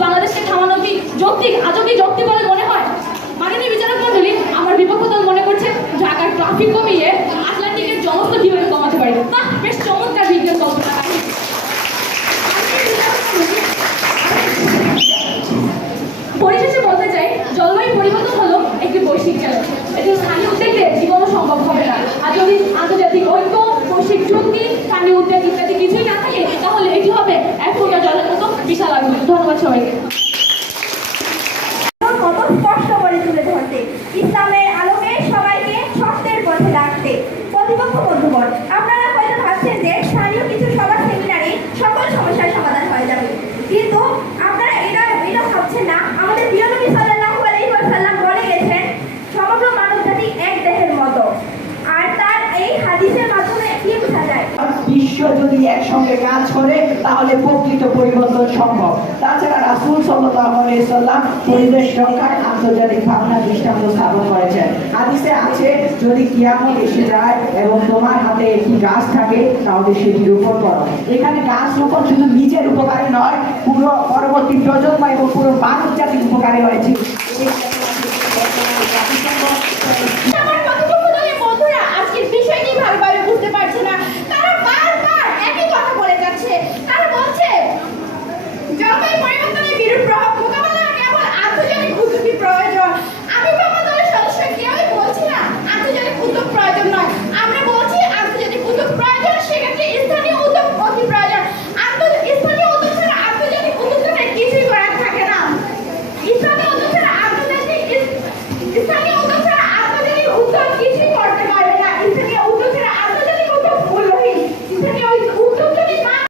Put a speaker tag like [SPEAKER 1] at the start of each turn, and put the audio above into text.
[SPEAKER 1] বাংলাদেশকে থামানো কি যৌক্তিক, আজও কি যৌক্তিক বলে মনে হয়? মাননীয় বিচারক মন্ডলী আমার বিপক্ষ দল মনে করছে ঢাকার ট্রাফিক কমিয়ে সবাইকে।
[SPEAKER 2] বিশ্ব যদি একসঙ্গে কাজ করে, তাহলে প্রকৃত পরিবর্তন সম্ভব। তাছাড়া রাসুল সাল্লাম পরিবেশ রক্ষায় আন্তর্জাতিক ভাবনা দৃষ্টান্ত স্থাপন করেছেন। হাদিসে আছে, যদি কিয়ামত এসে যায় এবং তোমার হাতে একটি গাছ থাকে, তাহলে সেটি রোপণ করো। এখানে গাছ রোপণ শুধু নিজের উপকারে নয়, পুরো পরবর্তী প্রজন্ম এবং পুরো মানব জাতির উপকারে হয়েছে।